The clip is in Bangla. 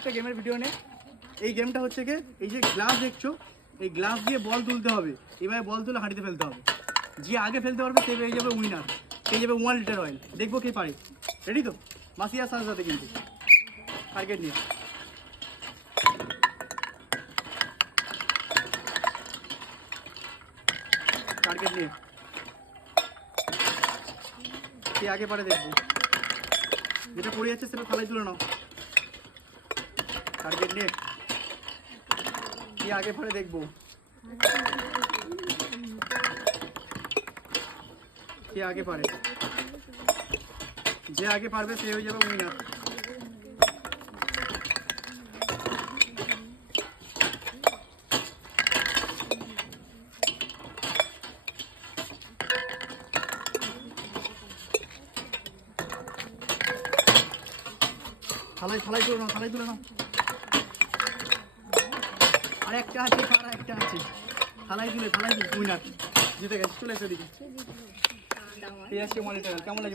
একটা গেমের ভিডিও নে। এই গেমটা হচ্ছে কি, এই যে গ্লাস দেখছো, এই গ্লাস দিয়ে বল তুলতে হবে। এবারে বল তুলে হাঁড়িতে ফেলতে হবে। যে আগে ফেলতে পারবে সে পেয়ে যাবে উইনার, পেয়ে যাবে 1 লিটার অয়েল। দেখবো কে পারে। রেডি তো? মাসিয়ার সাথে সাথে কিন্তু টার্গেট নিয়ে টার্গেট নিয়ে কে আগে পারে দেখবো। যেটা পড়ে যাচ্ছে সেটা থালায় তুলে নাও। টার্গেট নিয়ে কে আগে পারে দেখবো। কে আগে পারে, যে আগে পারবে সে হয়ে যাবে উইনার। থালায় থালায় তুলে নাও, থালায় তুলে নাও। আর একটা আছে, আর একটা আছে। থালায় তুলে উইনার জিতে গেছে। চলে এসে দিকে পেঁয়াজ কে মনিটর কেমন লাগে?